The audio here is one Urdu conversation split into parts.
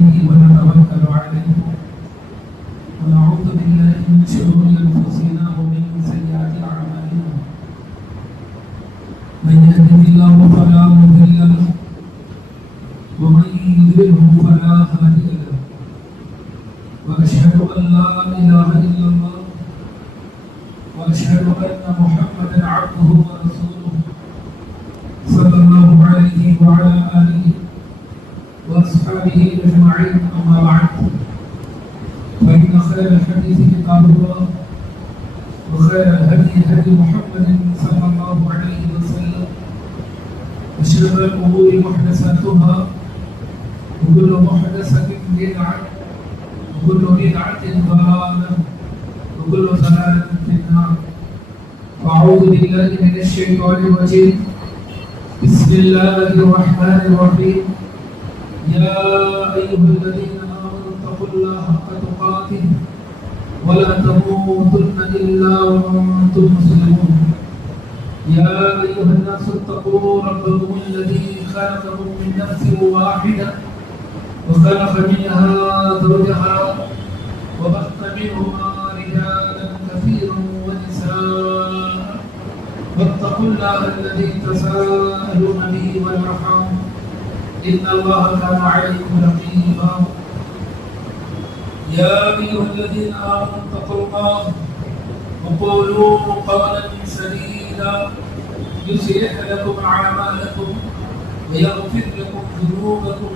به ونتوكل عليه ونعوذ بالله من شرور أنفسنا ومن سيئات أعمالنا من يهده الله فلا مضل له ومن يضلله فلا هادي له وأشهد أن لا إله إلا الله وأشهد أن محمدا عبده ورسوله صلى الله عليه وعلى آله وأصحابه أجمعين أما بعد فإن خير الحديث كتاب الله وخير الهدي هدي محمد صلى الله عليه وسلم وشر الأمور محدثاتها وكل محدثة بدعة وكل بدعة ضلالة وكل ضلالة في النار. أعوذ بالله من الشيطان الرجيم. بسم الله الرحمن الرحيم. يا أيها الذين آمنوا اتقوا الله حق تقاته ولا تموتن إلا وأنتم مسلمون. يا أيها الناس اتقوا ربكم الذي خلقكم من نفس واحدة وخلق منها زوجها وبث منهما رجالا كثيرا ونساء واتقوا الله الذي تساءلون به والأرحام إن الله كان عليكم رقيبا. يا أيها الذين آمنوا اتقوا الله وقولوا قولا سديدا يصلح لكم أعمالكم ويغفر لكم ذنوبكم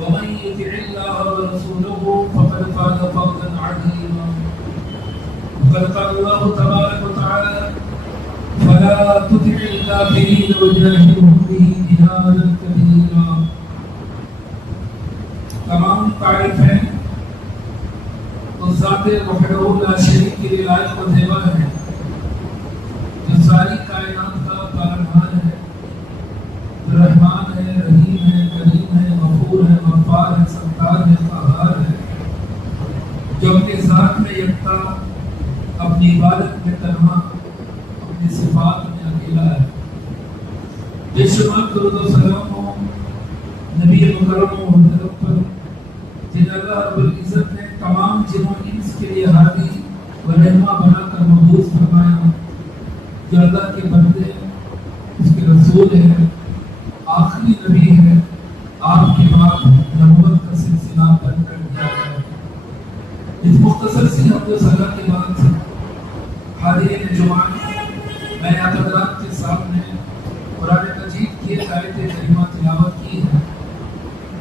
ومن يطع الله ورسوله فقد فاز فوزا عظيما. وقد قال الله تبارك وتعالى فلا تطع الكافرين وجاهدهم به جهادا كبيرا. تمام تعریفیں اس ذات وحدہ لا شریک کے لیے لائق و زیبا ہے جو ساری کائنات کا پالنہار ہے، رحمان ہے، رحیم ہے، کریم ہے، غفور ہے، غفار ہے، ستار ہے، قہار ہے، جو اپنے ذات میں یکتا، اپنی عبادت میں تنہا، اپنی صفات میں اکیلا ہے. بے شمار درود و سلام ہو نبی مکرم و محترم پر جن اللہ رب العزت نے تمام جن و انس کے لیے ہادی و رہنما بنا کر مبعوث فرمایا، جو اللہ کے بندے اس کے رسول ہیں، آخری نبی ہے، آپ کے بعد نبوت کا سلسلہ بن کر دیا ہے. اس مختصر سی حمد و ثنا کے بعد حاضرین جمعہ میں آپ حضرات کے سامنے قرآن مجید کی ایک آیت کریمہ تلاوت کی ہے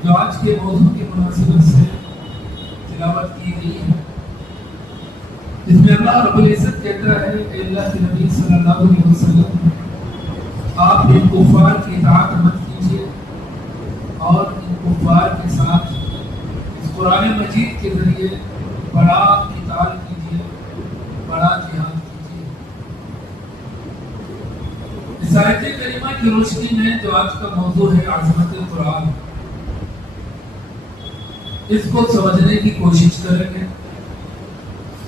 جو آج کے موضوع کی مناسبت سے تلاوت کی گئی ہے. اس میں اللہ رب العزت کہتا ہے کہ اللہ کے نبی صلی اللہ علیہ وسلم آپ ان کفار کی اطاعت مت کیجیے اور ان کفار کے ساتھ اس قرآن مجید کے ذریعے بڑا قتال کیجیے، بڑا جہاد کیجیے. اس آیت کریمہ کی روشنی میں جو آج کا موضوع ہے عظمت قرآن، اس کو سمجھنے کی کوشش کریں گے.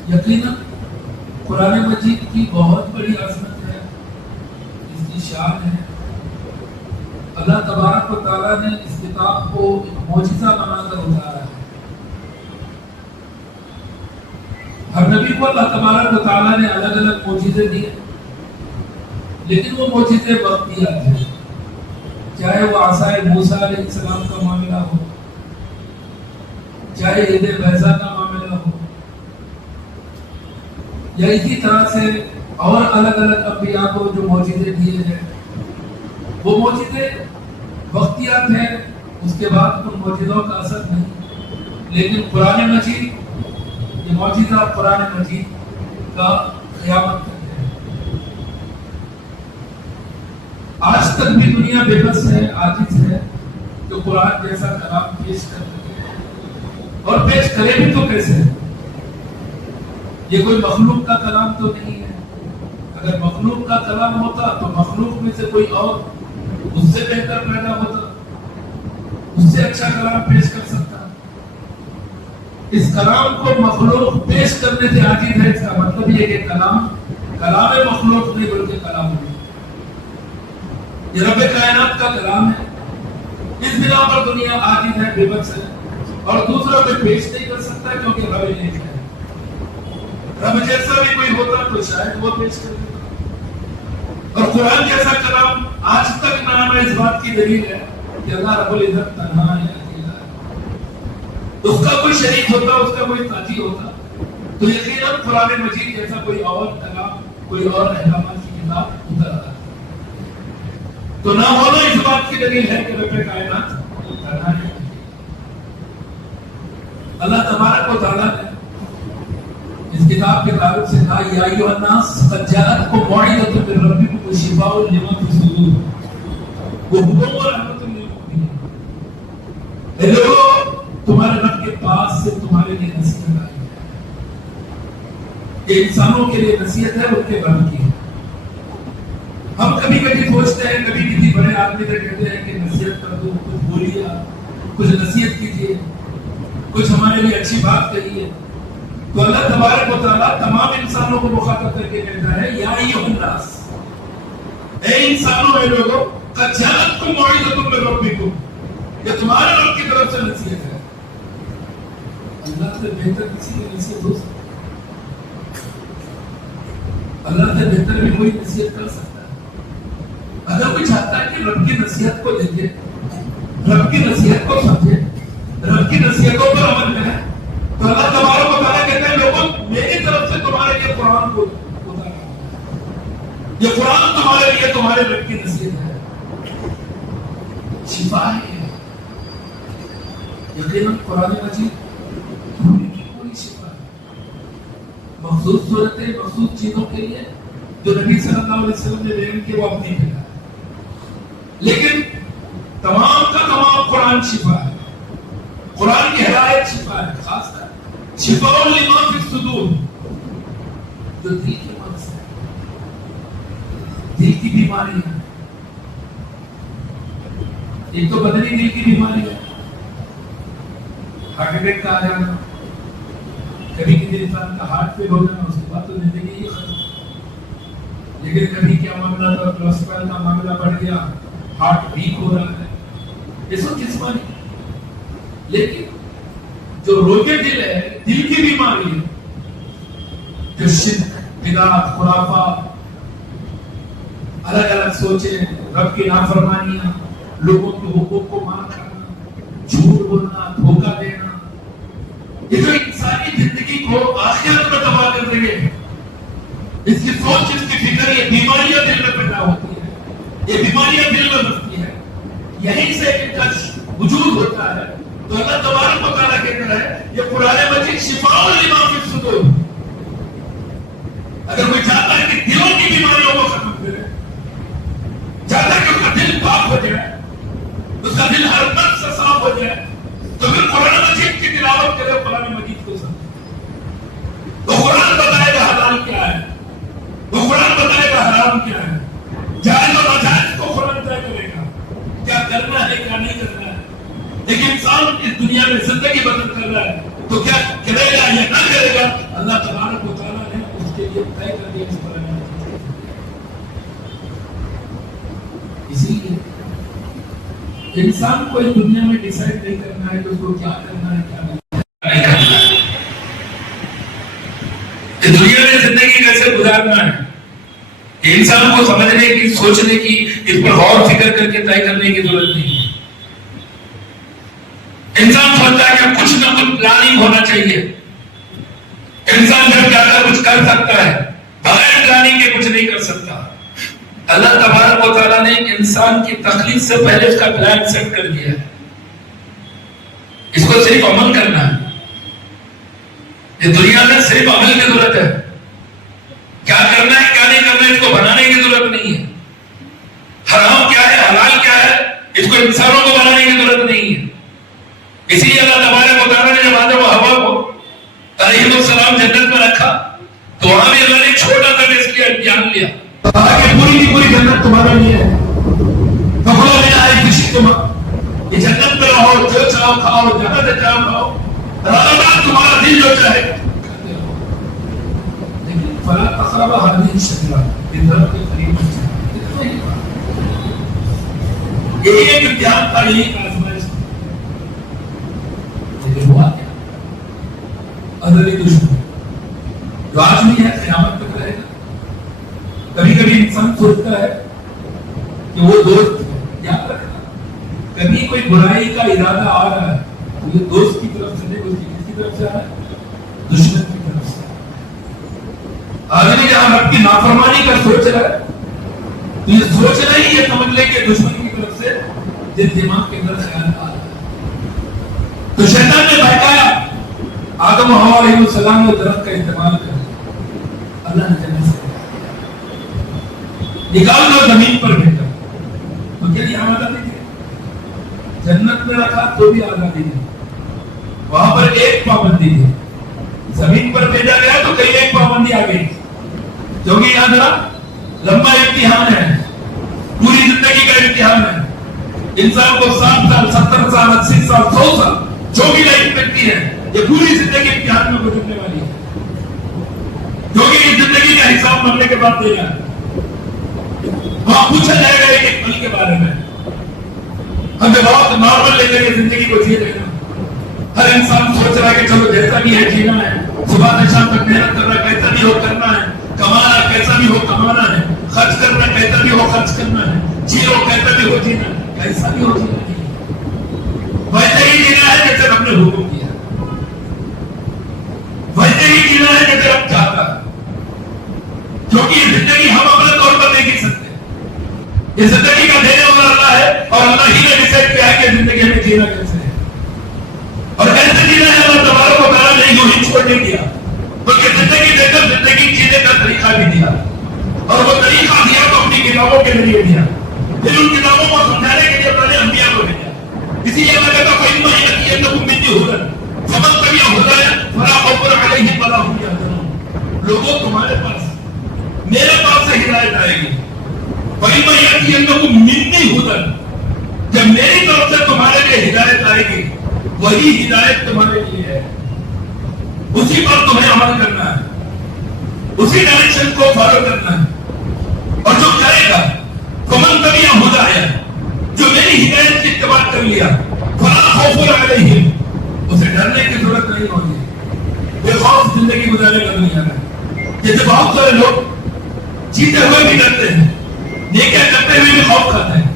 یقیناً قرآن مجید کی بہت بڑی عظمت ہے، اس کی شان ہے. اللہ تبارک و تعالیٰ نے اس کتاب کو ایک معجزہ بنا کر اتارا ہے. ہر نبی کو اللہ تبارک و تعالیٰ نے الگ الگ معجزے دیے، لیکن وہ معجزے وقتیات ہیں. چاہے وہ عصائے موسیٰ علیہ السلام کا معاملہ ہو، چاہے عید بیضا کا معاملہ ہو، یا اسی طرح سے اور الگ الگ انبیاء کو جو معجزے دیے ہیں، وہ معجزے وقتیات ہیں. اس کے بعد ان معجزوں کا اثر نہیں. لیکن قرآن مجید، یہ معجزہ قرآن مجید کا قیامت تک ہے. آج تک بھی دنیا بے بس ہے، عاجز ہے کہ قرآن جیسا کلام پیش کر سکے، اور پیش کرے بھی تو کیسے؟ یہ کوئی مخلوق کا کلام تو نہیں ہے. اگر مخلوق کا کلام ہوتا تو مخلوق میں سے کوئی اور اس سے بہتر پیدا ہوتا، اس سے اچھا کلام پیش کر سکتا. اس کلام کو مخلوق پیش کرنے سے عاجز ہے. اس کا مطلب یہ کہ کلام مخلوق نہیں بلکہ کلام نہیں. یہ رب کائنات کا کلام ہے. اس بنا پر دنیا عاجز ہے، بے بس ہے. اور دوسرا کوئی پیش نہیں کر سکتا کیونکہ رب ہی نہیں ہے. رب جیسا بھی کوئی ہوتا تو شاید وہ پیش کر دیتا. اور قرآن جیسا کلام آج تک نہ آنا اس بات کی دلیل ہے کہ اللہ رب العزت تنہا ہے, اکیلا ہے. اس کا کوئی شریک ہوتا, اس کا کوئی ساتھی ہوتا تو یقیناً قرآن مجید جیسا کوئی اور کلام, کوئی اور احکامات کی کتاب اتر آتا. تو نہ ہونا اس بات کی دلیل ہے کہ رب کائنات تنہا ہے. اللہ تبارک و تعالیٰ نے اس کتاب کے تعلق سے کہا یا ایھا الناس قد جاءتکم موعظۃ من ربکم وشفاء لما فی الصدور وہدی ورحمۃ للمؤمنین. اے لوگوں, تمہارے رب کے پاس سے تمہارے لیے نصیحت آئی ہے. یہ انسانوں کے لیے نصیحت ہے, ان کے رب کی ہے. ہم کبھی کبھی سوچتے ہیں, کبھی کسی بڑے آدمی سے کہتے ہیں کہ نصیحت کر دو, کچھ بولیے, کچھ نصیحت کیجیے, کچھ ہمارے لیے اچھی بات کہیے. تو اللہ تبارک و تعالیٰ تمام انسانوں کو مخاطب کر کے کہتا ہے یا ایھا الناس, اے انسانوں, اے لوگوں, قد جاءتکم موعظۃ من ربکم, یہ تمہارے رب کی طرف سے نصیحت ہے. اللہ سے بہتر کسی کی نصیحت ہو سکتی ہے؟ اللہ سے بہتر بھی کوئی نصیحت کر سکتا ہے؟ اگر کوئی چاہتا ہے کہ رب کی نصیحت کو دیکھے, رب کی نصیحت کو سمجھے, رب کی نصیحتوں پر عمل کرے, تو اللہ تبارک و تعالیٰ کہتے ہیں لوگوں, میری طرف سے تمہارے لیے قرآن کو اتارا ہے. یہ قرآن تمہارے لیے تمہارے رب کی نصیحت ہے, شفا ہے. یقیناً قرآن مجید پوری شفا ہے. مخصوص صورتیں, مخصوص چیزوں کے لیے جو نبی صلی اللہ علیہ وسلم نے بیان کیے وہ اپنی جگہ ہے, لیکن تمام کا تمام قرآن شفا ہے. قرآن کی ہدایت شفا ہے, خاص کر شفاء لما فی الصدور, جو دل کے مرض ہے, دل کی بیماری ہے. ایک تو بدنی دل کی بیماری ہے, ہارٹ اٹیک کا آ جانا, کبھی کسی انسان کا ہارٹ فیل ہو جانا, اس کے بعد تو زندگی ہی ختم. لیکن کبھی کیا معاملہ تھا, کولسٹرول کا معاملہ بڑھ گیا, ہارٹ ویک ہو رہا ہے, یہ سب جسمانی. لیکن جو روگ دل ہے, دل کی بیماری ہے, جو شرک, بدعت, خرافات, الگ الگ سوچیں, رب کی نافرمانیاں, لوگوں کے حقوق کو مار کھانا, جھوٹ بولنا, دھوکہ دینا, یہ جو انسانی زندگی کو آخرت میں تباہ کر دیں گے, اس کی سوچ, اس کی فکر, یہ بیماریاں دل میں پیدا ہوتی ہیں, یہ بیماریاں دل میں بستی ہیں, یہیں سے ان کا وجود ہوتا ہے. تو اللہ تبارک و تعالیٰ کہتا ہے یہ قرآن مجید شفاء لما فی الصدور. اگر کوئی چاہتا ہے کہ دلوں کی بیماریوں کو ختم کرے, چاہتا ہے کہ اس کا دل پاک ہو جائے, اس کا دل ہر مرض سے صاف ہو جائے, تو پھر قرآن مجید کی تلاوت کرے, قرآن مجید کو سمجھے. تو قرآن بتائے گا حلال کیا ہے, وہ قرآن بتائے گا حرام کیا ہے, جائز اور ناجائز کو قرآن طے کرے گا, کیا کرنا ہے کیا نہیں کرنا ہے. لیکن انسان اس دنیا میں زندگی بدل کر رہا ہے, تو کیا کرے گا یا نہ کرے گا, اللہ تبارک و تعالیٰ نے اس کے لیے طے کر دیا اس پر. اسی لیے انسان کو اس دنیا میں ڈیسائیڈ نہیں کرنا ہے کہ اس کو کیا کرنا ہے کیا نہیں کرنا ہے, اس دنیا میں زندگی کیسے گزارنا ہے, انسان کو سمجھنے کی, سوچنے کی, اس پر غور فکر کر کے طے کرنے کی ضرورت نہیں ہے. انسان سوچتا ہے کہ کچھ نہ کچھ پلاننگ ہونا چاہیے, انسان جب چاہتا ہے کچھ کر سکتا ہے, بغیر پلاننگ کے کچھ نہیں کر سکتا. اللہ تبارک و تعالیٰ نے انسان کی تخلیق سے پہلے اس کا پلان سیٹ کر دیا ہے, اس کو صرف عمل کرنا ہے. یہ دنیا میں صرف عمل کی ضرورت ہے, کیا کرنا ہے کیا نہیں کرنا ہے اس کو بنانے کی ضرورت نہیں ہے. حرام کیا ہے حلال کیا ہے اس کو انسانوں کو بنانے کی ضرورت نہیں ہے. اسی لیے اللہ تبارک و تعالیٰ نے جب آدم و حوا کو علیہ السلام جنت میں رکھا تو وہاں بھی اللہ نے چھوٹا سا ٹیسٹ کیا, امتحان لیا, کہا کہ پوری کی پوری جنت تمہارے لیے ہے, فکلوا منہا حیث شئتم, یہ جنت میں رہو, جو چاہو کھاؤ, جہاں سے چاہو کھاؤ, رغبات تمہارا دل جو چاہے کرتے رہو, لیکن فلا تقربا هذه الشجرة, اس درخت کے قریب مت جاؤ. یہی ایک امتحان تھا, یہی آزمائش تھی. ازلی دشمن جو آج نہیں ہے قیامت تک رہے گا. کبھی کبھی انسان سوچتا ہے کہ وہ دوست یاد رکھنا کبھی کوئی برائی کا ارادہ آ رہا ہے تو یہ دوست کی طرف سے نہیں بلکہ کس کی طرف سے آ رہا ہے؟ دشمن کی طرف سے. آدمی جہاں رب کی نافرمانی کا سوچ رہا ہے تو یہ سوچنا ہی یہ سمجھ لے کہ دشمن کی طرف سے جس دماغ کے اندر خیال آ رہا ہے. تو شیطان نے بہکایا آدم و حوا علیہ السلام نے درخت کا استعمال کر اللہ نے جنت سے نکال کر زمین پر بھیجا. تو کیا یہ آزادی تھی؟ جنت میں رکھا تو بھی آزادی تھی. وہاں پر ایک پابندی تھی. زمین پر بھیجا گیا تو کئی ایک پابندی آ گئی کیونکہ یاد رکھ لمبا امتحان ہے, پوری زندگی کا امتحان ہے. انسان کو 60 سال 70 سال 80 سال 100 سال جو بھی لائف ملتی ہے یہ پوری زندگی امتحان میں گزرنے والی ہے کیونکہ اس زندگی کا حساب مرنے کے بعد دے گا. وہاں پوچھا جائے گا ایک پل کے بارے میں. ہمیں بہت نارمل لے کر زندگی کو جی لینا. ہر انسان سوچ رہا ہے کہ چلو جیسا بھی ہے جینا ہے, صبح سے شام تک محنت کرنا کیسا بھی ہو کرنا ہے, کمانا کیسا بھی ہو کمانا ہے, خرچ کرنا کیسا بھی ہو خرچ کرنا ہے, جیو کیسا بھی ہو جینا ہے, کیسا بھی ہو جینا ہے. ویسے ہی جینا ہے جیسے رب نے حکم کیا, ویسے ہی جینا ہے جیسے رب چاہتا ہے. کیونکہ یہ زندگی ہم اپنے طور پر نہیں جی سکتے. یہ زندگی کا دینے والا اللہ ہے اور اللہ ہی نے ڈیسائیڈ کیا ہے کہ زندگی میں جینا کیسے ہے اور کیسے جینا ہے. اللہ تبارک و تعالیٰ نے یوں ہی چھوڑ نہیں دیا بلکہ زندگی دے کر زندگی جینے کا طریقہ بھی دیا اور وہ طریقہ دیا تو اپنی کتابوں کے ذریعے دیا. پھر ان کتابوں کو سمجھانے کے لیے اللہ نے انبیاء کو بھیجا. اسی لیے اللہ کہتا ہے فَإِمَّا يَأْتِيَنَّكُم مِّنِّي هُدًى فَمَن تَبِعَ هُدَايَ فَلَا خَوْفٌ عَلَيْهِمْ وَلَا هُمْ يَحْزَنُونَ. لوگوں تمہارے پاس میرے پاس سے ہدایت آئے گی. فَإِمَّا يَأْتِيَنَّكُم مِّنِّي هُدًى جب میری طرف سے تمہارے لیے ہدایت آئے گی وہی ہدایت تمہارے لیے ہے, اسی پر تمہیں عمل کرنا ہے, اسی ڈائریکشن کو فالو کرنا ہے. اور جو کرے گا فَمَن تَبِعَ هُدَايَ جو میری ہدایت کی اتباع کر لیا فَلَا خَوْفٌ عَلَيْهِمْ اسے ڈرنے کی ضرورت نہیں ہوگی. بے خوف زندگی گزارے گا دنیا میں. جیسے بہت سارے لوگ جیتے ہوئے بھی ڈرتے ہیں, نیکیاں کرتے ہوئے بھی خوف کھاتے ہیں,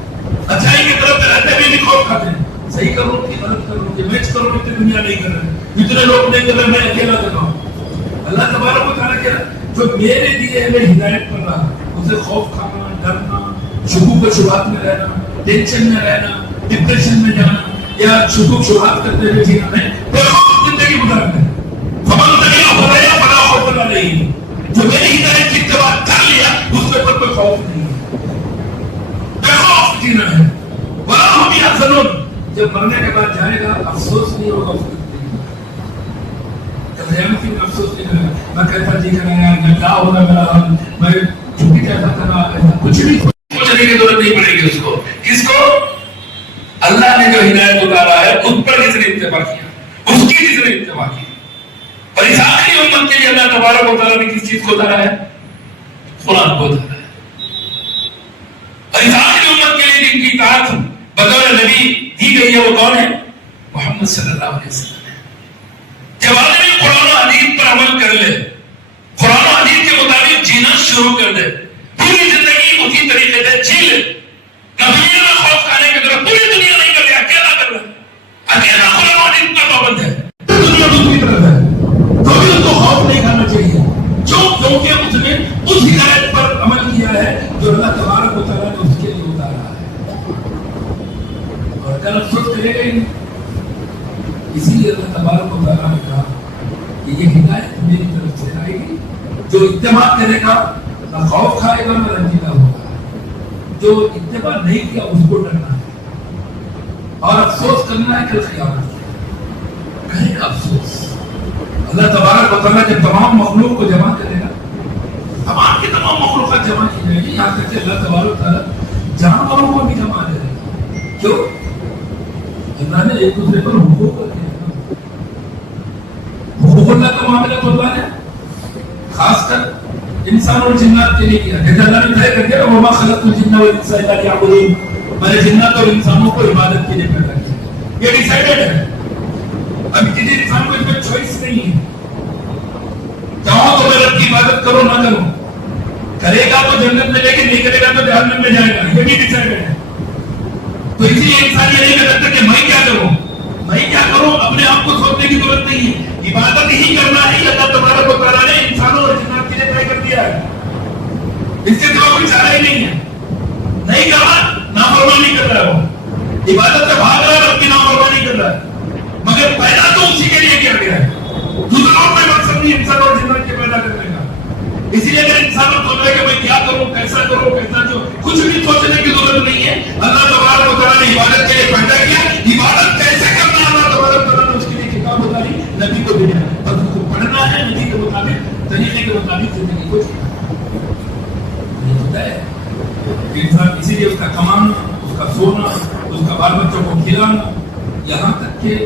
اچھائی کی طرف رہتے ہوئے بھی خوف کھاتے ہیں. صحیح کروں کہ غلط کروں کہ میچ کروں اتنی دنیا نہیں کر رہے, اتنے لوگ نہیں کر رہے, میں اکیلا کر رہا ہوں. اللہ تبارک و تعالیٰ کہہ رہا جو میرے دیے ہوئے ہدایت پر رہا اسے خوف کھانا, ڈرنا, شکوک و شبہات میں رہنا, ٹینشن میں رہنا, ڈپریشن میں جانا یا شکوک شبہات کرتے ہوئے جینا نہیں, بے خوف زندگی گزارنا ہے. فَمَن تَبِعَ هُدَايَ فَلَا خَوْفٌ عَلَيْهِمْ جو میری ہدایت کی اتباع کر لیا اس کے اوپر کوئی خوف نہیں ہے, بے خوف جینا ہے. وَلَا هُمْ يَحْزَنُونَ جب مرنے کے بعد جائے گا افسوس نہیں ہوگا, افسوس نہیں کرے گا میں کیسا جی کرا یار, میں کیا ہوگا میرا حال, میں چھٹی کیسا کرا, کچھ بھی سوچنے کی ضرورت نہیں پڑے گی اس کو. کس کو؟ اللہ نے جو ہدایت اتارا ہے اس پر کس نے اتباع کیا, اس کی کس نے اتباع کی. اور اس آخری امت کے لیے اللہ تبارک و تعالیٰ نے کس چیز کو اتارا ہے؟ قرآن کو اتارا ہے. اور اس آخری امت کے لیے جن کی اطاعت بطور نبی دی گئی ہے وہ کون ہے؟ محمد صلی اللہ علیہ وسلم. جب آدمی قرآن و حدیث پر عمل کر لے, قرآن و حدیث کے مطابق جینا شروع کر دے, پوری زندگی اسی طریقے سے جی لے, کبھی نہ خوف کھانے کی ضرورت, پوری دنیا نہیں کرتے, اکیلا کر رہا ہے, اکیلا قرآن و حدیث پر پابند ہے, دنیا دوسری طرف ہے, تو بھی اس کو خوف نہیں کھانا چاہیے کیونکہ اس نے اس ہدایت پر عمل کیا ہے جو اللہ تبارک و تعالیٰ نے اس کے لیے اتارا ہے. اور کل افسوس کرے گا ہی نہیں. اسی لیے اللہ تبارک و تعالیٰ نے کہا کہ یہ ہدایت میری طرف سے آئے گی, جو اتباع کرے گا نہ خوف کھائے گا نہ رنجیدہ ہوگا, جو اتباع نہیں کیا اس کو ڈرنا ہے اور افسوس کرنا ہے کل قیامت کہے گا افسوس. اللہ تبارک و تعالیٰ جب تمام مخلوق کو جمع کرے گا, تمام کی تمام مخلوقات جمع کی جائے گی, یہاں تک کہ اللہ تبارک و تعالیٰ جانوروں کو بھی جمع دے گا. کیوں؟ اللہ نے ایک دوسرے پر حقوق کر دیا, حقوق اللہ کا معاملہ تو اللہ نے خاص کر انسان اور جنات کے لیے کیا. جیسے اللہ نے طے کر دیا وَمَا خَلَقْتُ الْجِنَّ وَالْإِنسَ إِلَّا لِيَعْبُدُونِ, میں نے جنات اور انسانوں کو عبادت کے لیے پیدا کیا. یہ ڈیسائیڈڈ ہے. اب کسی انسان کو اس میں چوائس نہیں ہے, چاہو تو میں رب کی عبادت کرو نہ کرو، کرے گا تو جنت میں لے کے، نہیں کرے گا تو جہنم میں جائے گا، یہ بھی ڈیسائیڈ ہے۔ تو اسی لیے انسان یہ نہیں کر سکتا کہ میں کیا کروں، میں کیا کروں، اپنے آپ کو سوچنے کی ضرورت نہیں ہے، عبادت ہی کرنا ہے۔ اللہ تبارک و تعالیٰ نے انسانوں اور جنات کے لیے طے کر دیا ہے، اس کے سوا کوئی چارہ ہی نہیں ہے۔ نہیں کر رہا نافرمانی کر رہا ہے، وہ عبادت سے بھاگ رہا ہے، رب کی نافرمانی کر رہا ہے، مگر پیدا تو اسی کے لیے کیا گیا ہے، دوسرا اور کوئی مقصد نہیں انسان اور جنات کے پیدا کرنے کا۔ اسی لیے اگر انسان سوچ رہا ہے کہ میں کیا کروں، کیسا کروں، کیسا جو، کچھ بھی سوچنے کی ضرورت نہیں ہے۔ اللہ تبارک و تعالیٰ نے عبادت کے لیے پیدا کیا، عبادت کیسے کرنا ہے اللہ تبارک و تعالیٰ نے اس کے لیے کتاب بتائی، نبی کو بھیجا، بس اس کو پڑھنا ہے، نبی کے مطابق، طریقے کے مطابق زندگی کو یہ ہوتا ہے۔ انسان اسی لیے اس کا کمانا، اس کا سونا، اس کا بال بچوں کو کھلانا، یہاں تک کہ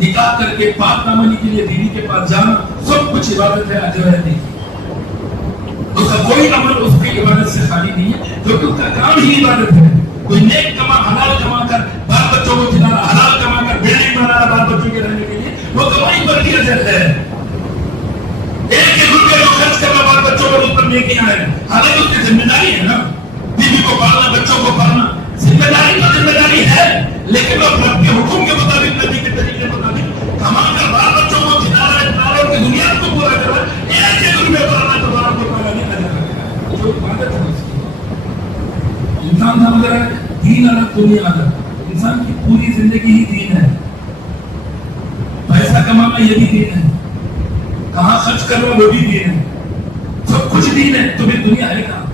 نکاح کر کے پاک دامنی کے لیے بیوی کے پاس جانا، سب کچھ عبادت ہے، اجر ہے نہیں۔ اس کا کوئی عمل اس کی عبادت سے خالی نہیں ہے، کیونکہ اس کا کام ہی عبادت ہے۔ کوئی نیک کما، حلال کما کر بال بچوں کو کھلانا، حلال کما کر بلڈنگ بنانا بال بچوں کے رہنے کے لیے، وہ کمائی پر بھی اجر ہے۔ ایک روپے جو خرچ کرنا بال بچوں پر، اس پر نیکیاں ہیں، حالانکہ اس کی ذمہ داری ہے نا، بیوی کو پالنا، بچوں کو پالنا، ذمہ داری تو ذمہ داری ہے، لیکن وہ رب کے حکم کے مطابق، نبی کے طریقے کے مطابق کما کر بال بچوں کو کھلانا ہے، اور کی دنیا کو پورا کرنا ہے، ایک روپے پر اللہ تبارک و تعالیٰ نے اجر رکھا ہے، جو عبادت ہے اس کی۔ انسان سمجھ رہا ہے دین الگ دنیا الگ، انسان کی پوری زندگی ہی دین ہے، پیسہ کمانا یہ بھی دین ہے، کہاں خرچ کرنا وہ بھی دین ہے، سب کچھ دین ہے۔ تمہیں دنیا ہے کہاں؟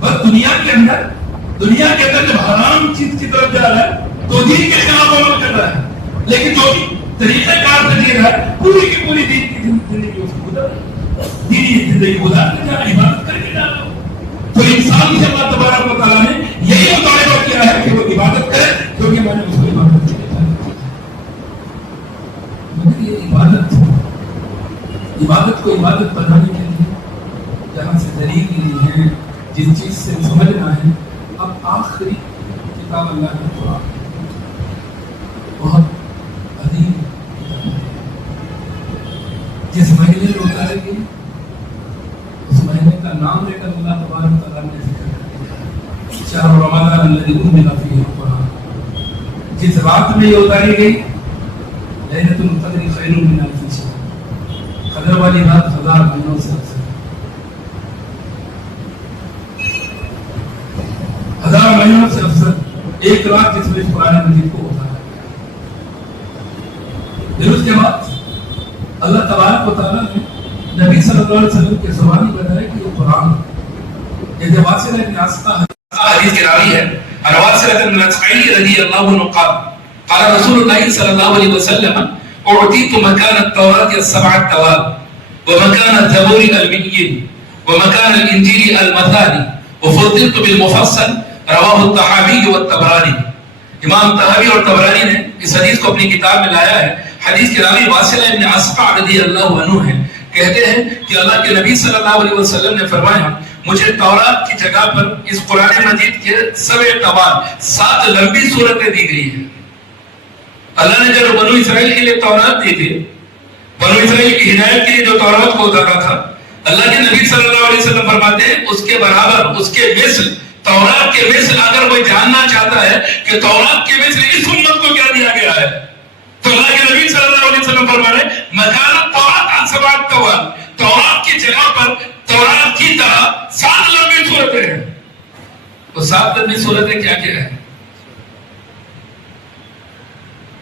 بس دنیا کے اندر جب حرام چیز کی طرف جا رہا ہے تو دین کے خلاف عمل کر رہا ہے، لیکن جو بھی طریقہ کار سے جی رہا ہے، پوری کی پوری دین کی زندگی اس کی گزر دینی زندگی گزار کے جا رہا ہے، عبادت کر کے جا رہا ہے۔ تو انسان سے اللہ تبارک و تعالیٰ نے یہی مطالبہ کیا ہے کہ وہ عبادت کرے، کیونکہ میں نے اس کو عبادت کیا ہے۔ مگر یہ عبادت کو عبادت بنانے کے لیے جہاں سے دلیل لی ہے، جس چیز سے سمجھنا ہے، اب آخری کتاب اللہ کا قرآن بہت عظیم کتاب ہے، جس مہینے میں اتارے گی اس مہینے کا نام لے کر اللہ تبارک و تعالیٰ نے ذکر کیا، شہر رمضان الذی انزل فیہ القرآن، جس رات میں یہ اتاری گئی، لیلۃ القدر خیر من الف شہر، قدر والی رات 1000 مہینوں سے افضل، 1000 مہینوں سے افضل ایک رات جس میں قرآن مجید کو اتارا گیا۔ پھر اس کے بعد اللہ تبارک و تعالیٰ نے نبی صلی اللہ علیہ وسلم کے زبانی بتایا کہ یہ قرآن جیسے واصل ابن عصقہ حدیث کے راوی ہے، اور واصل ابن عصقہ رضی اللہ عنہ قال قال رسول اللہ صلی اللہ علیہ وسلم اعطیت مکان التوراۃ السبع التواب ومکان الزبور المئین ومکان الانجیل المثانی وفضلت بالمفصل، رواہ الطحاوی والطبرانی۔ امام طحاوی اور طبرانی نے اس حدیث کو اپنی کتاب میں لایا ہے۔ حدیث کے راوی واصل ابن عصقہ رضی اللہ عنہ ہیں، کہتے ہیں کہ اللہ کے نبی صلی اللہ علیہ وسلم نے فرمایا مجھے تورات کی جگہ پر اس قرآن مجید کے 7 طوال 7 لمبی صورتیں دی گئی ہیں۔ اللہ نے جب بنو اسرائیل کے لیے تورات دی تھی، بنو اسرائیل کی ہدایت کے لیے جو تورات کو اتارا تھا، اللہ کے نبی صلی اللہ علیہ وسلم فرماتے ہیں اس کے برابر، اس کے مثل، تورات کے مثل اگر کوئی جاننا چاہتا ہے کہ تورات کے مثل اس امت کو کیا دیا گیا ہے، تو اللہ کے نبی صلی اللہ علیہ وسلم فرمانے مکان التوراۃ السبع التواب، تورات کی جگہ پر تورات کی طرح 7 لمبی صورتیں ہیں۔ وہ 7 لمبی صورتیں کیا کیا ہے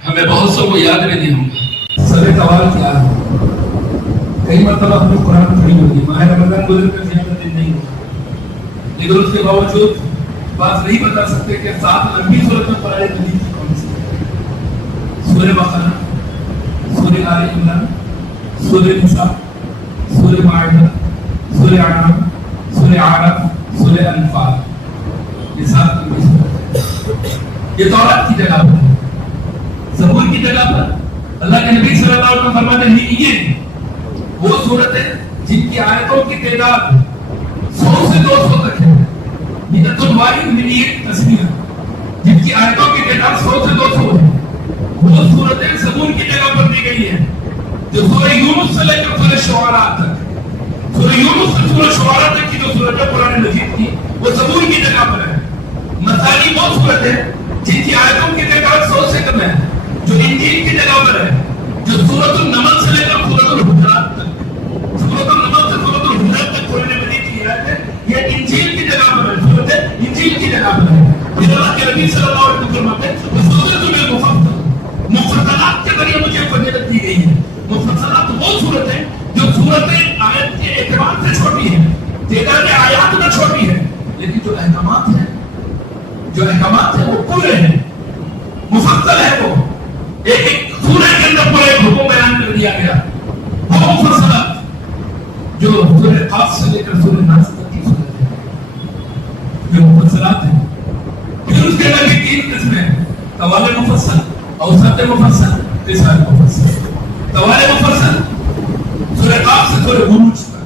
ہمیں بہت سو کو یاد بھی نہیں ہوں گا۔ سب طوال کیا ہے؟ کئی مرتبہ ہم نے قرآن پڑھی ہوگی، ماہ رمضان گزر کر زیادہ دن نہیں ہوتا، لیکن اس کے باوجود بات نہیں بتا سکتے کہ 7 لمبی صورتیں قرآن مجید کی کون سی ہیں۔ سورہ بقرہ، سورہ آل عمران، سورہ نساء، سورہ مائدہ، سورہ انعام، سورہ اعراف، سورہ انفال، یہ 7 لمبی صورتیں۔ یہ تورات کی جگہ پر ہے۔ زبور کی جگہ پر اللہ کے نبی صلی اللہ علیہ وسلم فرماتے ہیں یہ وہ صورتیں جن کی آیتوں کی تعداد 100 سے 200 تک ہے، مدت الواحد من ایک تسمیہ، جن کی آیتوں کی تعداد 100 سے 200 ہے، وہ صورتیں زبور کی جگہ پر دی گئی ہیں، جو سورہ یونس سے لے کر سورہ شعراء تک سورہ یونس سے سورہ شعراء تک کی جو صورت ہے قرآن مجید کی وہ زبور کی جگہ پر ہے. مثالی وہ صورت ہے جن کی آیتوں کی تعداد 100 سے کم ہے, جو انجیل کی جگہ پر ہے, جو سورۃ النمل سے لے کر سورۃ الحجرات تک, سورۃ النمل سے سورۃ الحجرات تک قرآن مجید کی آیت ہے, یہ انجیل کی جگہ پر ہے, سورۃ انجیل کی جگہ پر ہے. پھر اللہ کے نبی صلی اللہ علیہ وسلم فرماتے ہیں سورۃ المفصل, مفصلات کے ذریعے مجھے فضیلت دی گئی ہے. مفصلات وہ صورت ہے جو صورت آیت کے اعتبار سے چھوٹی ہے, تعداد آیات میں چھوٹی ہے, لیکن جو احکامات ہیں وہ پورے ہیں, مفصل ہے. وہ ایک ایک سورہ کے اندر پورا ایک حکم بیان کر دیا گیا. وہ مفصلات جو سورہ قاف سے لے کر سورہ ناس تک کی صورت ہے, جو مفصلات ہیں. پھر اس کے بعد 3 قسمیں, طوال مفصل, اوسط مفصل, قصار مفصل. طوال مفصل سورہ قاف سے سورہ بروج تک,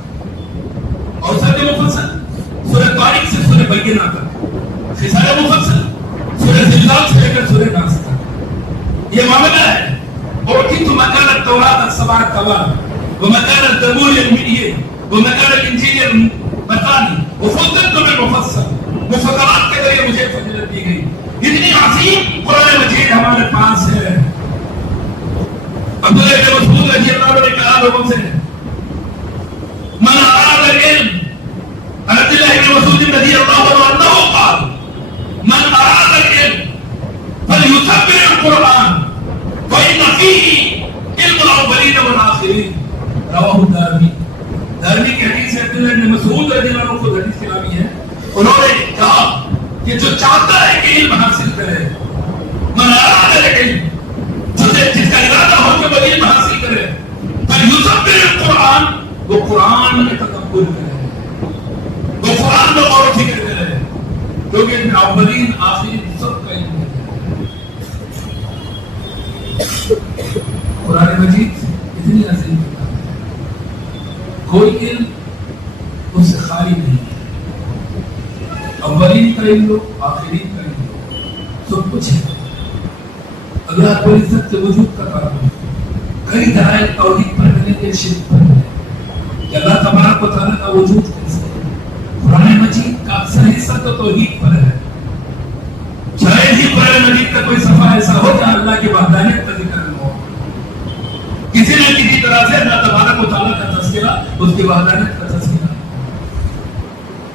اوسط مفصل سورہ طارق سے سورہ بینہ تک, قصار مفصل سورہ زلزال سے لے کر سورہ ناس تک. یہ معاملہ ہے. اوتیت مکان التوراۃ 7 طوال ومکان الزبور المئیہ ومکان الانجیل المثانی وفضلت بالمفصل. مفصلات کے ذریعے مجھے فضیلت دی گئی. اتنی عظیم قرآن مجید ہمارے پاس ہے. عبداللہ بن مسعود رضی اللہ عنہ نے کہا لوگوں سے, من اراد العلم, عبداللہ بن مسعود رضی اللہ عنہ قال من اراد العلم فليتبع القرآن فإن فيه علم الأولين والآخرين. رواه الدارمی. دارمی کی حدیث ہے. عبداللہ بن مسعود رضی اللہ عنہ کو حدیث کلامی ہے. انہوں نے کہا کہ جو چاہتا ہے کہ علم حاصل کرے, من اراد العلم, جس کا ارادہ ہو کہ وہ علم حاصل کرے, فليتبع القرآن, وہ قرآن میں تدبر کرے, وہ قرآن میں غور و فکر کرے, کیونکہ ان اولین آخرین سب کا علم ہے. قرآن مجید اتنی عظیم کتاب ہے, کوئی علم اس سے خالی نہیں ہے. اولین کا علم لو, آخرین کا علم لو, سب کچھ ہے. اللہ رب العزت کے وجود کا تعلق ہے. کئی دلائل توحید پر ملیں گے, شرک پر ملیں گے کہ اللہ تبارک و تعالیٰ کا وجود کیسے ہے. قرآن مجید کا اکثر حصہ تو توحید پر ہے. شاید ہی قرآن مجید کا کوئی صفحہ ایسا ہو جہاں اللہ کی وحدانیت کا ذکر نہ ہو. کسی نہ کسی طرح سے اللہ تبارک و تعالیٰ کا تذکرہ, اس کی وحدانیت کا تذکرہ.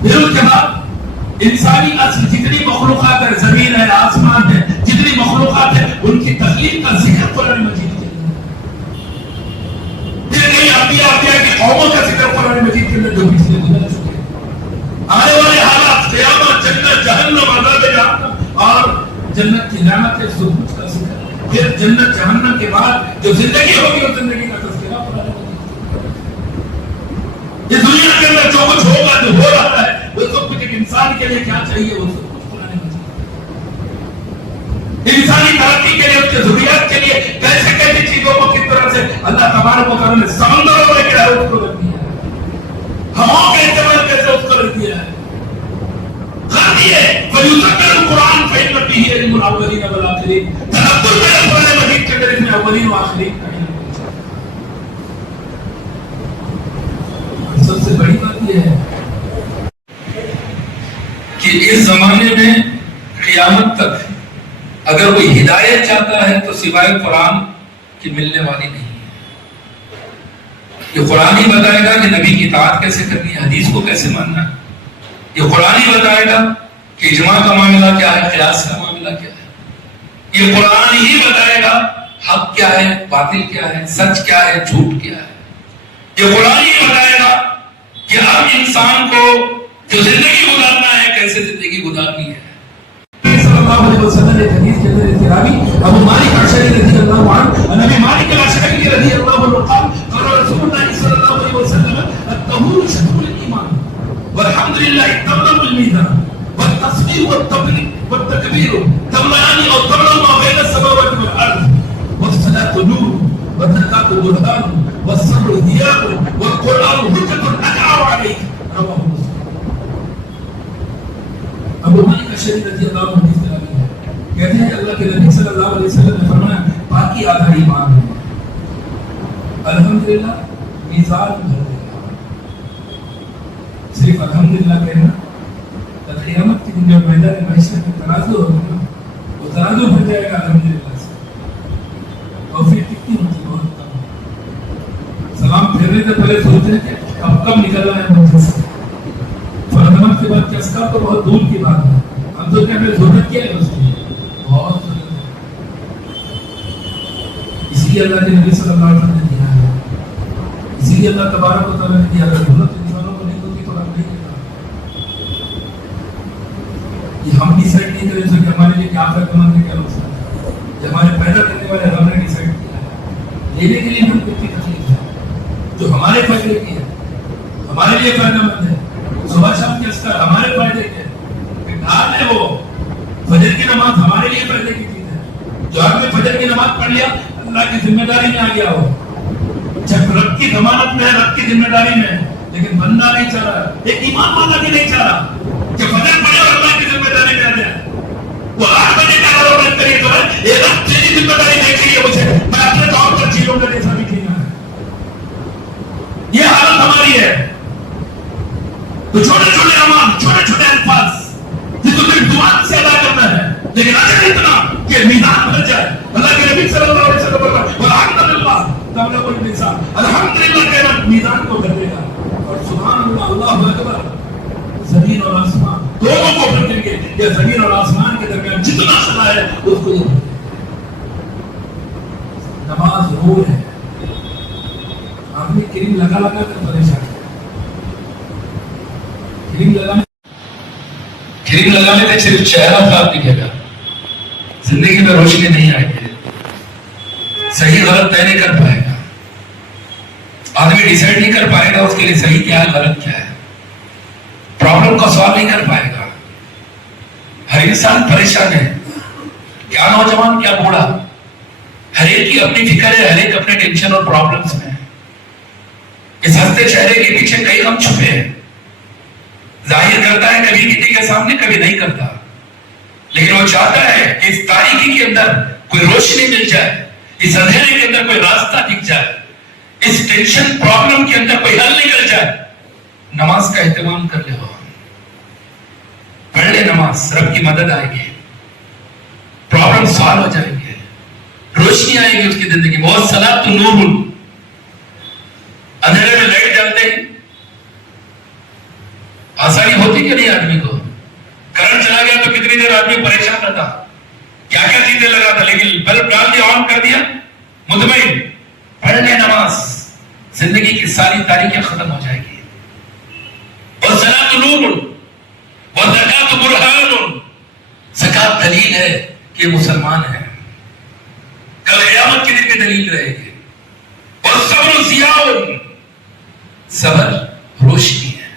پھر اس کے بعد انسانی اصل جتنی مخلوقات ہے, زمین ہے, آسمان ہے, جتنی مخلوقات ہے, ان کی تخلیق کا ذکر قرآن مجید کے اندر. پھر کئی انبیاء کی قوموں کا ذکر قرآن مجید کے اندر جو پچھلے گزر چکے ہیں. آنے والے حالات, قیامت, جنت, جہنم, عذاب جہنم اور جنت کی نعمت ہے, سب کچھ کا ذکر. پھر جنت جہنم کے بعد جو زندگی ہوگی اس زندگی کا تذکرہ قرآن مجید. اس دنیا کے اندر جو کچھ ہوگا, جو ہو رہا ہے, وہ سب کچھ ایک انسان کے لیے کیا چاہیے, وہ سب کچھ قرآن مجید. انسانی ترقی کے لیے, اس کے ضروریات کے لیے کیسے کیسے چیزوں کو کس طرح سے اللہ تبارک و تعالیٰ نے سمندروں میں کیا ہے اس کو رکھ دیا ہے, ہواؤں کا استعمال کیسے اس کو رکھ دیا ہے. فَيُذَكِّرُ الْقُرْآنَ فَإِنَّ فِيهِ عِلْمُ الْأَوَّلِينَ وَالْآخِرِينَ. تدبر میں قرآن مجید کے اندر اس میں اولین و آخرین کا علم. سب سے بڑی بات یہ ہے کہ اس زمانے میں قیامت تک اگر کوئی ہدایت چاہتا ہے تو سوائے قرآن کی ملنے والی نہیں ہے. یہ قرآن ہی بتائے گا کہ نبی کی اطاعت کیسے کرنی ہے, حدیث کو کیسے ماننا ہے. یہ قرآن ہی بتائے گا کہ اجماع کا معاملہ کیا ہے, قیاس کا معاملہ کیا ہے. یہ قرآن ہی بتائے گا حق کیا ہے, باطل کیا ہے, سچ کیا ہے, جھوٹ کیا ہے. یہ قرآن ہی بتائے گا کہ ہر انسان کو جو زندگی گزارنا ہے کیسے زندگی گزارنی ہے. صلی اللہ علیہ وسلم نے حدیث کے اندر احترامی ابو مالک اشعری رضی اللہ عنہ, نبی مالک الاشعری رضی اللہ عنہ قال قال رسول اللہ صلی اللہ علیہ وسلم الطهور شطر الایمان والحمد لله تمام الميزان والتصوير والتكبير تملأان او تملأ ما بين السماوات والارض والصلاة نور والزكاة برهان والصبر ضياء والقرآن حجة أدعو عليك. رواه مسلم. ابو مالک اشعری رضی اللہ عنہ حدیث کلامی ہے, کہتے ہیں اللہ کے نبی صلی اللہ علیہ وسلم نے فرمایا پاکی آدھا ایمان ہے, الحمدللہ میزان بھر دے گا. صرف الحمدللہ کہنا. قیامت کے دن جب میدان محشر میں ترازو ہوگا نا, وہ ترازو بھر جائے گا الحمدللہ سے. اور پھر کتنی ہوتی ہے, بہت کم. سلام پھیرنے سے پہلے سوچتے ہیں کہ کب نکلنا ہے مجھے سے. فرض کے بعد چسکا تو بہت دور کی بات ہے. ہم تو کیا ضرورت کیا ہے اس کی, بہت ضرورت ہے. اسی لیے اللہ کے نبی صلی اللہ علیہ وسلم نے دیا ہے. اسی لیے اللہ تبارک و تعالیٰ نے دیا ہے. ضرورت انسانوں کو نہیں ہوتی تو رب نہیں دیتا. یہ ہم ڈیسائیڈ نہیں کریں سکتے ہمارے لیے کیا فائدہ مند ہے, کیا نقصان ہے. یہ ہمارے پیدا کرنے والے رب نے ڈیسائیڈ کیا ہے. لینے کے لیے ہم کتنی تکلیف ہے, جو ہمارے فائدے کی ہے, ہمارے لیے فائدہ مند ہے. صبح شام کے اذکار ہمارے فائدے کے ہیں. ڈھال ہے وہ فجر کی نماز ہمارے لیے فائدے کی چیز ہے. جو آپ نے فجر کی نماز پڑھ لیا اللہ کی ذمہ داری میں آ گیا ہو. جب رب کی ضمانت میں ہے, رب کی ذمہ داری میں ہے, لیکن بندہ نہیں چاہ رہا, ایک ایمان والا بھی نہیں چاہ رہا کہ فجر پڑھے اور اللہ کی ذمہ داری میں آ جائے. وہ 8 بجے کا روزہ کریے تو یہ رب کی ذمہ داری نہیں چاہیے مجھے, میں اپنے طور پر چیزوں کا جیسا بھی جینا ہے. یہ حالت ہماری ہے. تو چھوٹے چھوٹے امان, چھوٹے چھوٹے الفاظ جس کو صرف زبان سے ادا کرنا ہے, لیکن اجر اتنا کہ میزان بھر جائے. اللہ کے نبی صلی اللہ علیہ وسلم فرمایا والحمدللہ تملأ الميزان, الحمدللہ کہنا میزان کو بھر دے گا. اور سبحان اللہ, اللہ اکبر, زمین اور آسمان دونوں کو بھر دیں گے. یہ زمین اور آسمان کے درمیان جتنا فضا ہے اس کو یہ بھر دیں گے. نماز نور ہے. آپ نے کریم لگا لگا کر پریشان ہے. کریم لگانے سے صرف چہرہ صاف دکھے گا, زندگی میں روشنی نہیں آئے گی. صحیح غلط طے نہیں کر پائے گا. آدمی ڈیسائیڈ نہیں کر پائے گا اس کے لیے صحیح کیا ہے غلط کیا ہے. پرابلم کو سالو نہیں کر پائے گا. ہر انسان پریشان ہے, کیا نوجوان کیا بوڑھا, ہر ایک کی اپنی فکر ہے, ہر ایک اپنے ٹینشن اور پرابلمز میں. اس ہنستے چہرے کے پیچھے کئی غم چھپے ہیں. ظاہر کرتا ہے کبھی کسی کے سامنے, کبھی نہیں کرتا, لیکن وہ چاہتا ہے کہ اس تاریکی کے اندر کوئی روشنی مل جائے, اس اندھیرے کے اندر کوئی راستہ دکھ جائے, اس ٹینشن پرابلم کے اندر کوئی حل نکل جائے. نماز کا اہتمام کر لے, پڑھ لے نماز, رب کی مدد آئے گی, پرابلم سالو ہو جائیں گے, روشنی آئے گی اس کی زندگی میں. بہت صلاۃ نور, اندھیرے میں لائٹ جلتے ہی آسانی ہوتی کہ نہیں آدمی کو. کرنٹ چلا گیا تو کتنی دیر آدمی پریشان رہتا, کیا کیا چیزیں لگا تھا, لیکن بلب ڈال دیا, آن کر دیا, مطمئن. پڑھ لے نماز, زندگی کی ساری تاریخیں ختم ہو جائے گی. والصلاۃ نور والزکوٰۃ برہان, زکوٰۃ دلیل ہے کہ مسلمان ہے, کل قیامت کے دن بھی دلیل رہے گی. والصبر ضیاء, صبر روشنی ہے.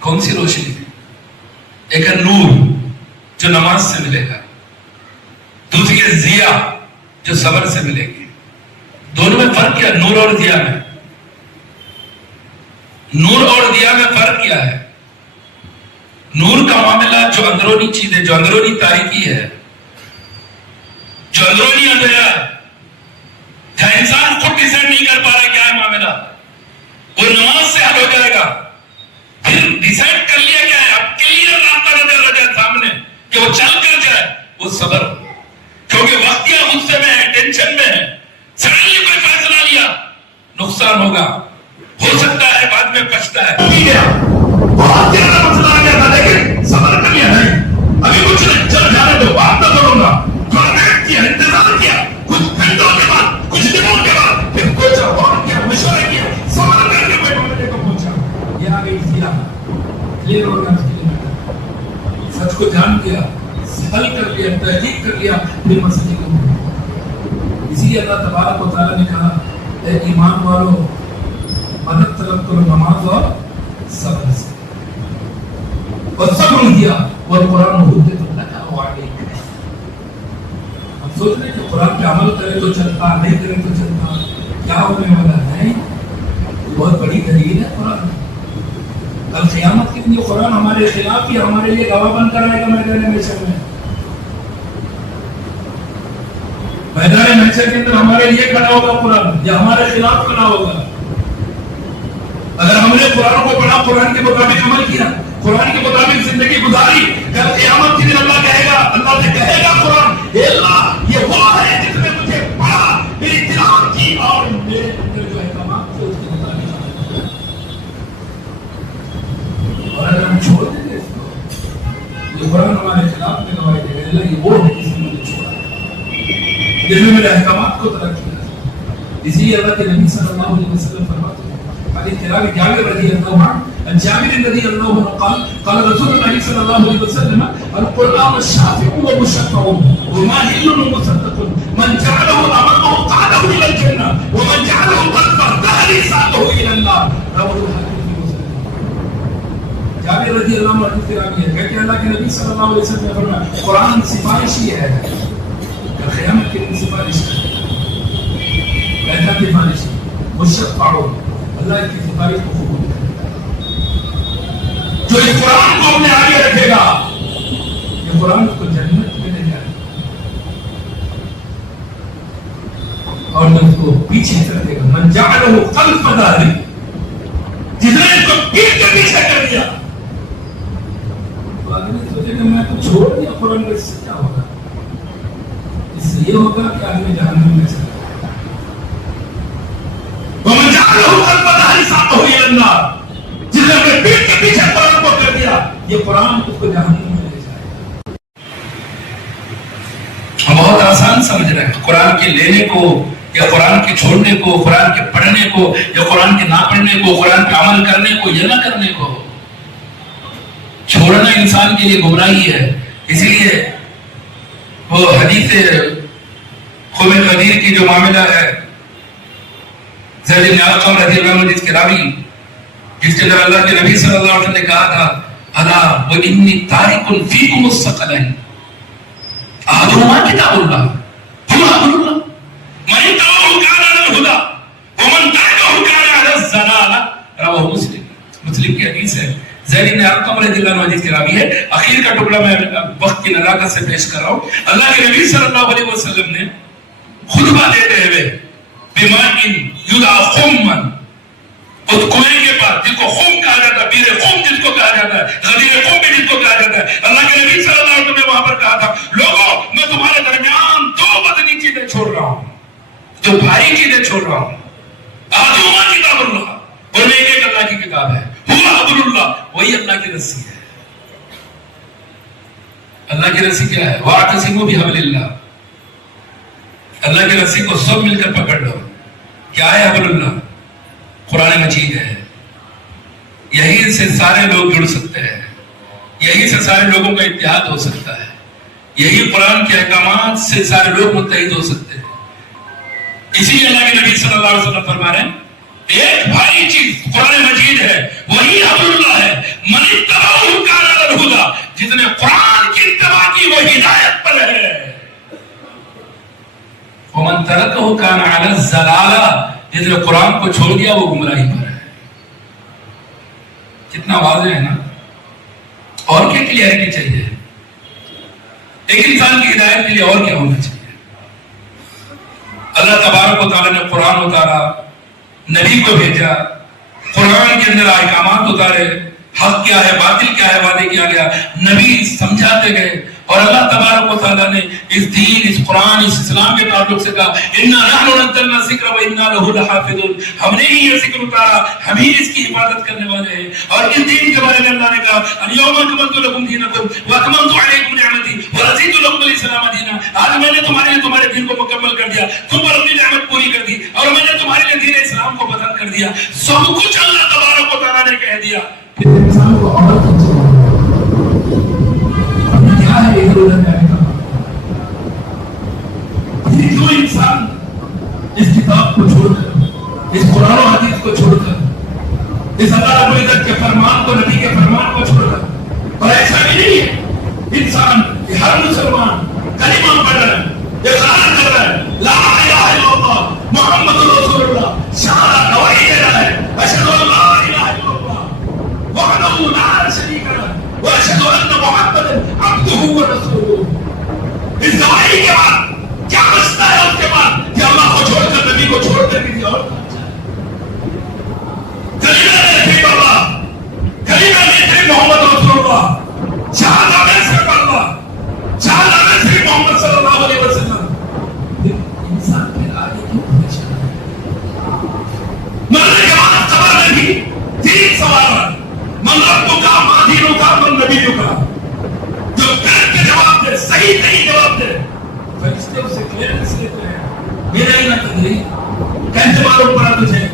کون سی روشنی ہے؟ ایک ہے نور جو نماز سے ملے گا, دوسری ہے ضیاء جو صبر سے ملے گی. دونوں میں فرق کیا, نور اور ضیاء میں, نور اور ضیاء میں فرق کیا ہے؟ نور کا معاملہ جو اندرونی چیز ہے, جو اندرونی تاریکی ہے, جو اندرونی اندھیرا ہے, جہاں انسان خود ڈیسائیڈ نہیں کر پا رہا کیا ہے معاملہ, وہ نماز سے حل ہو جائے گا. پھر ڈیسائیڈ کر لیا کیا ہے, اب کلیئر راستہ نظر آ جائے سامنے کہ وہ چل کر جائے, وہ صبر. کیونکہ وقتیہ غصے میں ہے, ٹینشن میں ہے, سڈنلی کوئی فیصلہ لیا, نقصان ہوگا, ہو سکتا ہے بعد میں پچھتا ہے. بہت زیادہ مسئلہ آ گیا تھا, لیکن صبر کر لیا نہیں, ابھی کچھ نہیں, چل جانے دو, بات نہ کروں گا. تھوڑا ویٹ کیا, انتظار کیا, کچھ گھنٹوں کے بعد, کچھ دنوں کے بعد پھر پہنچا, اور کیا مشورہ کیا, صبر کر کے کوئی معاملے کو پہنچا. یہ آ گئی ضیاء, کلیئر ہو گیا, سچ کو جان لیا, حل کر لیا, تحقیق کر لیا, پھر مسئلے کو. اسی لیے اللہ تبارک و تعالیٰ نے کہا اے ایمان والو مدد طلب کرو نماز اور صبر سے. اور صبر کیا اور قرآن حجت لک وعلیک. ہم سوچ رہے کہ قرآن پہ عمل کرے تو چلتا, نہیں کرے تو چلتا, کیا ہونے والا ہے. بہت بڑی دلیل ہے قرآن. کل قیامت کے دن قرآن ہمارے خلاف ہی ہمارے لیے گواہ بن کر آئے گا میدان محشر میں. میدان محشر کے اندر ہمارے لیے کھڑا ہوگا قرآن یا ہمارے خلاف کھڑا ہوگا. اگر ہم نے قرآن کو پڑھا, قرآن کے مطابق عمل کیا, قرآن کے مطابق زندگی گزاری. کل قیامت کے دن اللہ کہے گا, اللہ سے کہے گا قرآن, اے اللہ یہ وہ ہے جس نے مجھے پڑھا, میری تلاوت کی اور میرے اندر جو احکامات تھے اس کے مطابق عمل کیا. اور اگر ہم چھوڑ دیں گے اس کو, یہ قرآن ہمارے خلاف میں گواہی دے گا, اللہ یہ وہ ہے جس نے مجھے چھوڑا, جس نے میرے احکامات کو ترک کیا. اسی لیے اللہ کے نبی صلی اللہ علیہ وسلم فرماتے ہیں حدیث کتاب جابر رضی اللہ عنہ, جابر رضی اللہ عنہ قال قال رسول اللہ صلی اللہ علیہ وسلم القرآن الشافع ومشفع وماهل ومصدق من جعله امامه قعده الى الجنه ومن جعله خلف ظهره ساقه الى النار. رواه الحاکم في مسلم. جابر رضی اللہ عنہ حدیث کتاب ہے, کہتے ہیں اللہ کے نبی صلی اللہ علیہ وسلم نے فرمایا قرآن سفارشی ہے, قیامت کے دن سفارش ہے, ایسا سفارش مشفع, اللہ کی سفارش کو قبول کرے. جو اس قرآن کو اپنے آگے رکھے گا, یہ قرآن کو جنت میں لے جائے اور میں اس کو پیچھے کر دے گا. من جعلہ خلف ظہری, جس نے اس کو پیٹ کے پیچھے کر دیا. تو آدمی سوچے کہ میں تو چھوڑ دیا قرآن کو, اس سے کیا ہوگا؟ اس سے یہ ہوگا کہ آدمی جہنم میں چلا. ومن جعله خلف ظهره ساقه الى النار, جس نے اپنے پیٹ کے پیچھے قرآن کو کر دیا, یہ قرآن اس کو جہنم میں لے جائے. ہم بہت آسان سمجھ رہے ہیں قرآن کے لینے کو یا قرآن کے چھوڑنے کو, قرآن کے پڑھنے کو یا قرآن کے نہ پڑھنے کو, قرآن پہ عمل کرنے کو یا نہ کرنے کو. چھوڑنا انسان کے لیے گمراہی ہے. اسی لیے وہ حدیث خوب قدیر کی جو معاملہ ہے, زید بن ارقم رضی اللہ عنہ جس کے راوی, جس کے اندر اللہ کے نبی صلی اللہ علیہ وسلم نے کہا تھا الا وانی تارک فیکم الثقلین احدهما کتاب اللہ ثم عبد اللہ من تبعه كان على الهدى ومن تركه كان على الضلالة. رواه مسلم. مسلم کی حدیث ہے. زید بن ارقم رضی اللہ عنہ جس کے راوی ہے. اخیر کا ٹکڑا میں وقت کی نزاکت سے پیش کر رہا ہوں. اللہ کے نبی صلی اللہ علیہ وسلم نے خطبہ دیتے ہوئے بیمائن یدعا خمن, اس کنویں کے پاس جس کو خم کہا جاتا ہے, بیر خم جس کو کہا جاتا ہے, غدیر خم بھی جس کو کہا جاتا ہے, اللہ کے نبی صلی اللہ علیہ وسلم نے وہاں پر کہا تھا لوگوں میں تمہارے درمیان دو بدنی چیزیں چھوڑ رہا ہوں, جو بھاری چیزیں چھوڑ رہا ہوں. احدہما کتاب اللہ, اور میں ایک اللہ کی کتاب ہے, ہوا حبل اللہ, وہی اللہ کی رسی ہے. اللہ کی رسی کیا ہے؟ واعتصموا بحبل اللہ, اللہ کی رسی کو سب مل کر پکڑ لو. کیا ہے حبل اللہ؟ قرآن مجید ہے. یہی سے سارے لوگ جڑ سکتے ہیں, یہی سے سارے لوگوں کا اتحاد ہو سکتا ہے, یہی قرآن کے احکامات سے سارے لوگ متحد ہو سکتے ہیں. اسی لیے اللہ کے نبی صلی اللہ علیہ وسلم فرما رہے ہیں ایک بھاری چیز قرآن مجید ہے, وہی حبل اللہ ہے. من اتبعہ کان علی الہدی, جس نے قرآن کی اتباع کی وہ ہدایت پر ہے. ومن ترکہ کان علی الضلالہ, جس نے قرآن کو چھوڑ دیا وہ گمراہی پر ہے. کتنا واضح ہے نا. اور کیا کلیئرٹی چاہیے ایک انسان کی ہدایت کے لیے؟ اور کیا ہونا چاہیے؟ اللہ تبارک و تعالیٰ نے قرآن اتارا, نبی کو بھیجا, قرآن کے اندر احکامات اتارے, حق کیا ہے باطل کیا ہے وعدے کیا گیا, نبی سمجھاتے گئے. اور اللہ تبارک و تعالیٰ نے اس دین, اس قرآن, اس اسلام کے تعلق سے کہا اِنَّا نَحْنُ نَزَّلْنَا الذِّكْرَ وَإِنَّا لَهُ لَحَافِظُونَ, ہم نے ہی یہ ذکر اتارا, ہم ہی اس کی حفاظت کرنے والے ہیں. اور اس دین کے بارے میں اللہ نے کہا الْيَوْمَ أَكْمَلْتُ لَكُمْ دِينَكُمْ وَأَتْمَمْتُ عَلَيْكُمْ نِعْمَتِي وَرَضِيتُ لَكُمُ الْإِسْلَامَ دِينًا. آج میں نے تمہارے لیے تمہارے دین کو مکمل کر دیا, تم پر اپنی نعمت پوری کر دی, اور میں نے تمہارے لیے دین اسلام کو پسند کر دیا. سب کچھ اللہ تبارک و تعالیٰ نے کہہ دیا. انسان کو عورت کیا ہے ادھر ادھر جانے کا؟ جو انسان اس کتاب کو چھوڑ کر, اس قرآن و حدیث کو چھوڑ کر, اس اللہ رب العزت کے فرمان کو, نبی کے فرمان کو چھوڑ کر, اور ایسا بھی نہیں ہے انسان کہ ہر مسلمان کلمہ پڑھ رہا ہے, اقرار کر رہا ہے لا الہ الا اللہ محمد رسول اللہ, شہادت گواہی دے رہا ہے اشہد ان لا الہ الا اللہ وحدہ لا شریک لہ واشہد ان محمدا عبدہ ورسولہ. اس گواہی کے بعد کیا بچتا ہے؟ اس کے بعد کہ اللہ کو چھوڑ کر, نبی کو چھوڑ کر کسی اور کلمہ لا الہ الا اللہ معلوم پڑا تجھے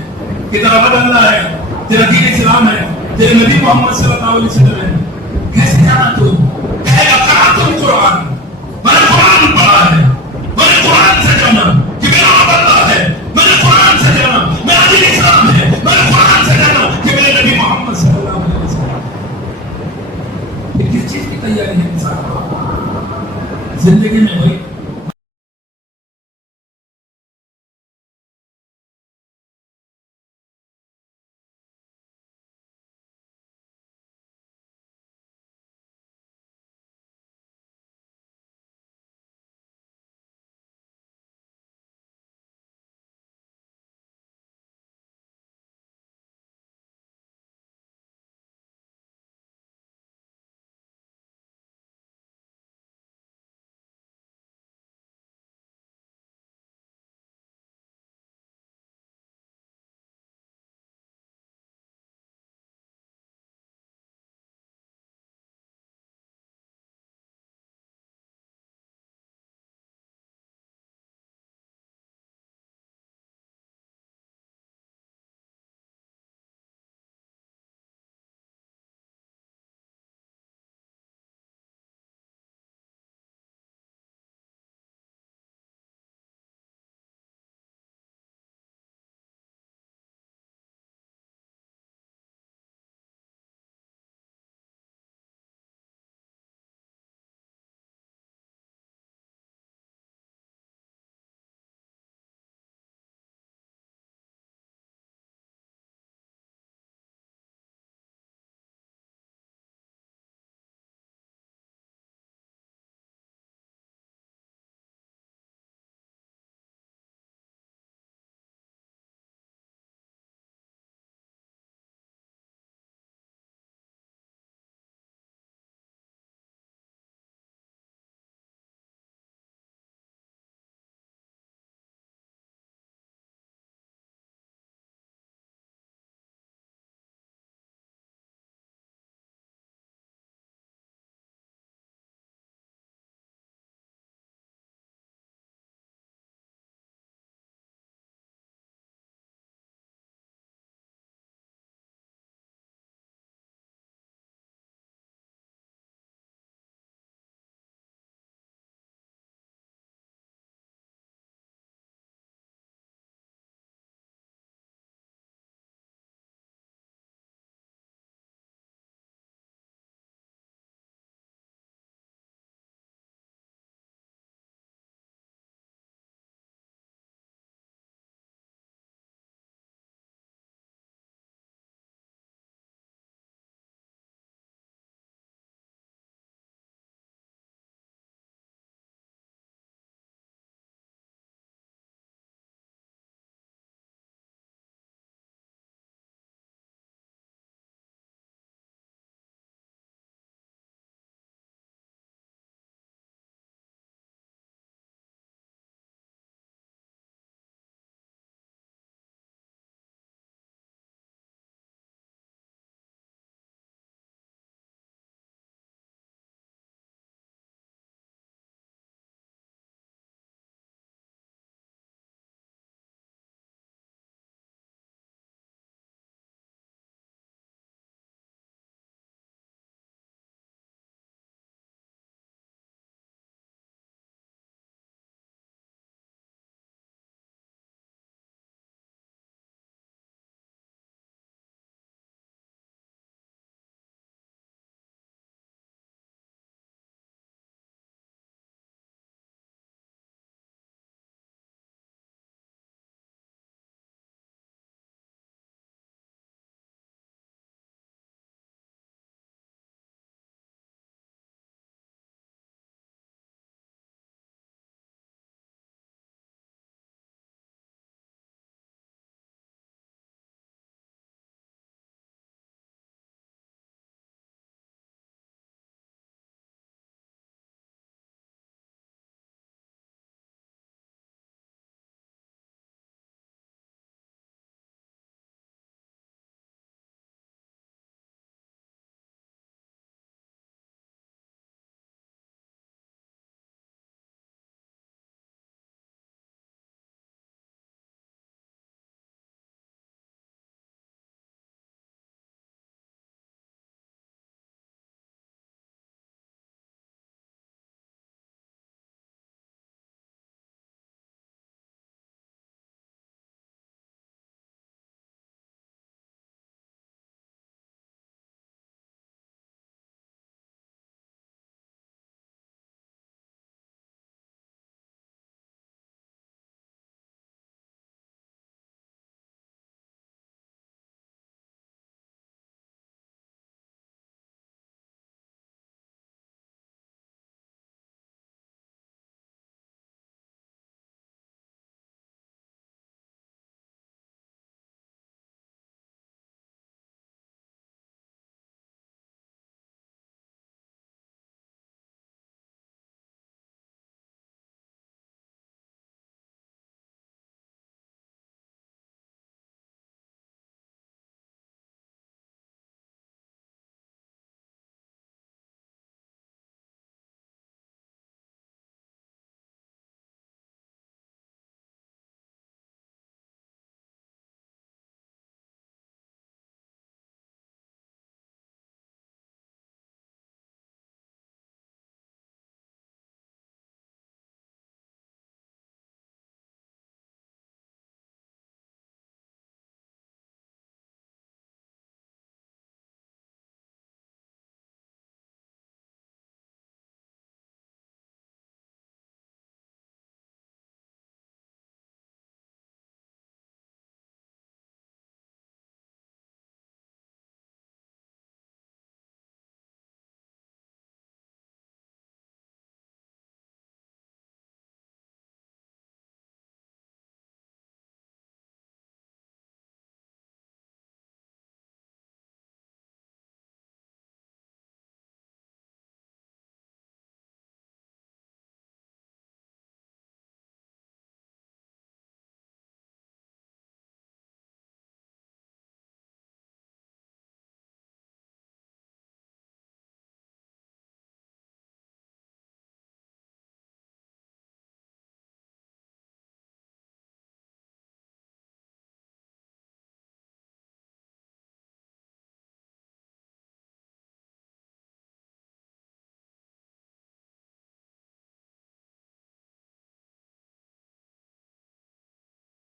کہ تیرا رب اللہ ہے، تیرا دین اسلام ہے، تیرے نبی محمد صلی اللہ علیہ وسلم ہے؟ کیسے جانا تو